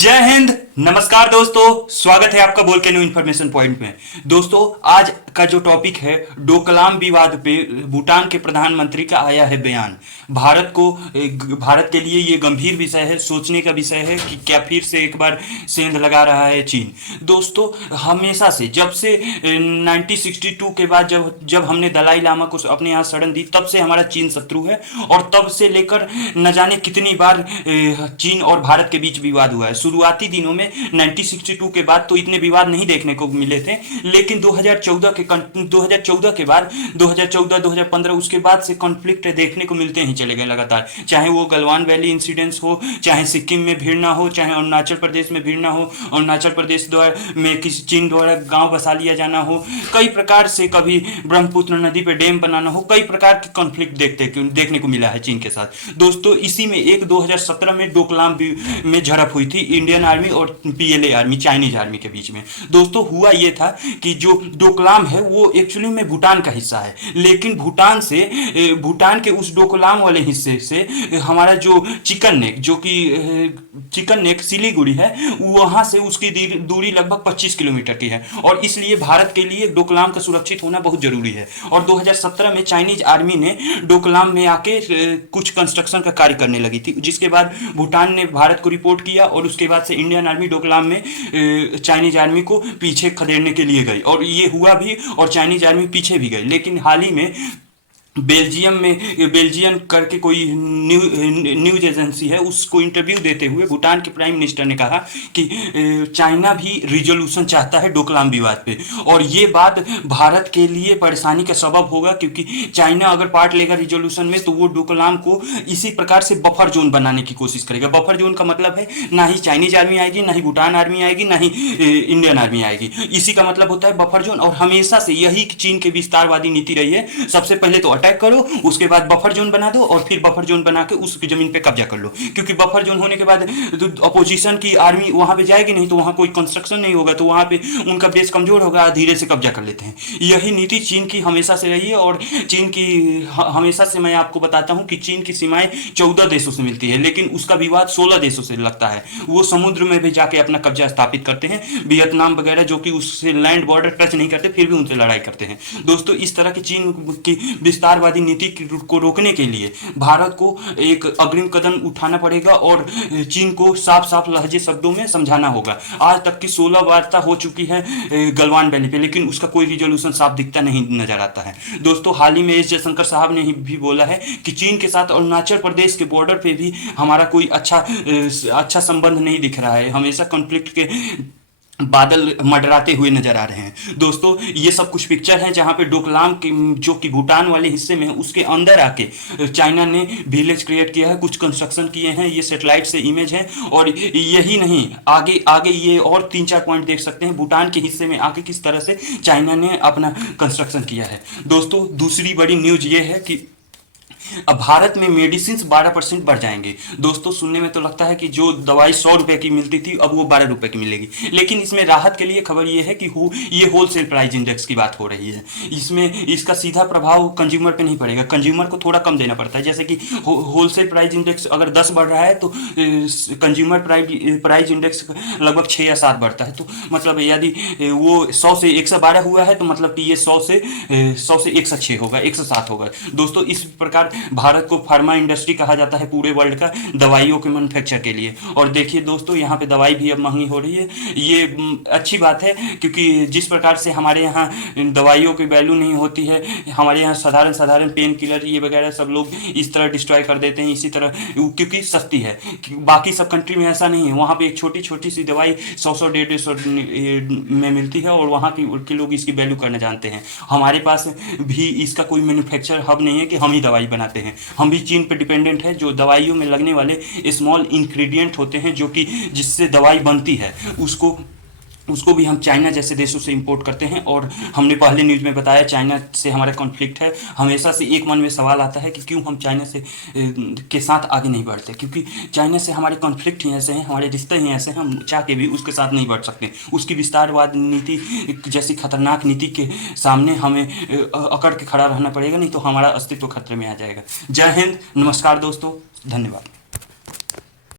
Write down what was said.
जय हिंद। नमस्कार दोस्तों, स्वागत है आपका बोल के न्यू इन्फॉर्मेशन पॉइंट में। दोस्तों, आज का जो टॉपिक है डोकलाम विवाद पे भूटान के प्रधानमंत्री का आया है बयान। भारत के लिए ये गंभीर विषय है, सोचने का विषय है कि क्या फिर से एक बार सेंध लगा रहा है चीन। दोस्तों, हमेशा से जब से 1962 के बाद जब हमने दलाई लामा को अपने यहाँ शरण दी, तब से हमारा चीन शत्रु है और तब से लेकर न जाने कितनी बार चीन और भारत के बीच विवाद हुआ है। शुरुआती दिनों में 1962 के बाद तो इतने विवाद नहीं देखने को मिले थे, लेकिन 2014 के बाद 2014 2015 उसके बाद से कॉन्फ्लिक्ट देखने को मिलते ही चले गए लगातार। चाहे वो गलवान वैली इंसिडेंट्स हो, चाहे सिक्किम में भीड़ ना हो, चाहे अरुणाचल प्रदेश में भीड़ ना हो, अरुणाचल प्रदेश द्वारा में किसी चीन द्वारा गांव बसा लिया जाना हो, कई प्रकार से कभी ब्रह्मपुत्र नदी पे डैम बनाना हो, कई प्रकार के कॉन्फ्लिक्ट देखने को मिला है चीन के साथ। दोस्तों, इसी में एक 2017 में डोकलाम में झड़प हुई थी इंडियन आर्मी और पीएलए आर्मी, चाइनीज आर्मी के बीच में। दोस्तों, हुआ ये था कि जो डोकलाम है वो एक्चुअली में भूटान का हिस्सा है, लेकिन भूटान के उस डोकलाम वाले हिस्से से हमारा जो चिकन नेक सिलीगुड़ी है, वहां से उसकी दूरी लगभग 25 किलोमीटर की है और इसलिए भारत के लिए डोकलाम का सुरक्षित होना बहुत जरूरी है। और 2017 में चाइनीज आर्मी ने डोकलाम में आके कुछ कंस्ट्रक्शन का कार्य करने लगी थी, जिसके बाद भूटान ने भारत को रिपोर्ट किया और उसके बाद से इंडियन आर्मी डोकलाम में चाइनीज आर्मी को पीछे खदेड़ने के लिए गई और ये हुआ भी और चाइनीज आर्मी पीछे भी गई। लेकिन हाल ही में बेल्जियम करके कोई न्यूज एजेंसी है, उसको इंटरव्यू देते हुए भूटान के प्राइम मिनिस्टर ने कहा कि चाइना भी रिजोल्यूशन चाहता है डोकलाम विवाद पे और ये बात भारत के लिए परेशानी का सबब होगा, क्योंकि चाइना अगर पार्ट लेगा रिजोल्यूशन में तो वो डोकलाम को इसी प्रकार से बफर जोन बनाने की कोशिश करेगा। बफर जोन का मतलब है ना ही चाइनीज आर्मी आएगी, ना ही भूटान आर्मी आएगी, ना ही इंडियन आर्मी आएगी। इसी का मतलब होता है बफर जोन और हमेशा से यही चीन की विस्तारवादी नीति रही है। सबसे पहले तो अटैक करो, उसके बाद बफर जोन बना दो और फिर बफर जोन बना के उस जमीन पे कब्जा कर लो, क्योंकि बफर जोन होने के बाद अपोजिशन की आर्मी वहां पे जाएगी नहीं, तो वहां कोई कंस्ट्रक्शन नहीं होगा, तो वहां पे उनका बेस कमजोर होगा, धीरे से कब्जा कर लेते हैं। यही नीति चीन की हमेशा से रही है और चीन की हमेशा से मैं आपको बताता हूं कि चीन की सीमाएं 14 देशों से मिलती है, लेकिन उसका विवाद 16 देशों से लगता है। वो समुद्र में भी जाके अपना कब्जा स्थापित करते हैं, वियतनाम वगैरह जो कि उससे लैंड बॉर्डर टच नहीं करते, फिर भी उनसे लड़ाई करते हैं। दोस्तों, इस तरह की चीन की विस्तारवादी नीति को रोकने के लिए भारत को एक अग्रिम कदम उठाना पड़ेगा और चीन को साफ साफ लहजे शब्दों में समझाना होगा। आज तक की 16 वार्ता हो चुकी है गलवान वैली पे, लेकिन उसका कोई रिजोल्यूशन साफ दिखता नहीं नजर आता है। दोस्तों, हाल ही में एस जयशंकर साहब ने भी बोला है कि चीन के साथ अरुणाचल प्रदेश के बॉर्डर पे भी हमारा कोई अच्छा संबंध नहीं दिख रहा है, हमेशा कॉन्फ्लिक्ट के बादल मंडराते हुए नजर आ रहे हैं। दोस्तों, ये सब कुछ पिक्चर है जहां पे डोकलाम के जो कि भूटान वाले हिस्से में है, उसके अंदर आके चाइना ने विलेज क्रिएट किया है, कुछ कंस्ट्रक्शन किए हैं। ये सैटेलाइट से इमेज है और यही नहीं, आगे आगे ये और 3-4 पॉइंट देख सकते हैं भूटान के हिस्से में आके किस तरह से चाइना ने अपना कंस्ट्रक्शन किया है। दोस्तों, दूसरी बड़ी न्यूज ये है कि अब भारत में मेडिसिन 12% बढ़ जाएंगे। दोस्तों, सुनने में तो लगता है कि जो दवाई 100 रुपए की मिलती थी अब वो 12 रुपए की मिलेगी, लेकिन इसमें राहत के लिए खबर ये है कि ये होलसेल प्राइस इंडेक्स की बात हो रही है। इसमें इसका सीधा प्रभाव कंज्यूमर पे नहीं पड़ेगा, कंज्यूमर को थोड़ा कम देना पड़ता है। जैसे कि होलसेल प्राइस इंडेक्स अगर 10 बढ़ रहा है तो कंज्यूमर प्राइस इंडेक्स लगभग 6 या 7 बढ़ता है। तो मतलब यदि वो 100 से 112 हुआ है तो मतलब कि ये 100 से 106 होगा, 107 होगा। दोस्तों, इस प्रकार भारत को फार्मा इंडस्ट्री कहा जाता है पूरे वर्ल्ड का दवाइयों के मैन्युफैक्चर के लिए। और देखिए दोस्तों, यहाँ पे दवाई भी अब महंगी हो रही है। ये अच्छी बात है, क्योंकि जिस प्रकार से हमारे यहाँ दवाइयों की वैल्यू नहीं होती है, हमारे यहाँ साधारण पेन किलर ये वगैरह सब लोग इस तरह डिस्ट्रॉय कर देते हैं, इसी तरह क्योंकि सस्ती है। बाकी सब कंट्री में ऐसा नहीं है, वहाँ पे एक छोटी छोटी सी दवाई 100-150 में मिलती है और वहाँ के लोग इसकी वैल्यू करना जानते हैं। हमारे पास भी इसका कोई मैन्युफैक्चर हब नहीं है कि हम ही दवाई बनाते हैं। हम भी चीन पर डिपेंडेंट है। जो दवाइयों में लगने वाले स्मॉल इंग्रेडिएंट होते हैं जो कि जिससे दवाई बनती है, उसको भी हम चाइना जैसे देशों से इंपोर्ट करते हैं। और हमने पहले न्यूज़ में बताया चाइना से हमारा कॉन्फ्लिक्ट है। हमेशा से एक मन में सवाल आता है कि क्यों हम चाइना से के साथ आगे नहीं बढ़ते, क्योंकि चाइना से हमारे कॉन्फ्लिक्ट ही ऐसे हैं, हमारे रिश्ते ही ऐसे हैं, हम चाह के भी उसके साथ नहीं बढ़ सकते। उसकी विस्तारवाद नीति जैसी खतरनाक नीति के सामने हमें अकड़ के खड़ा रहना पड़ेगा, नहीं तो हमारा अस्तित्व खतरे में आ जाएगा। जय हिंद, नमस्कार दोस्तों, धन्यवाद।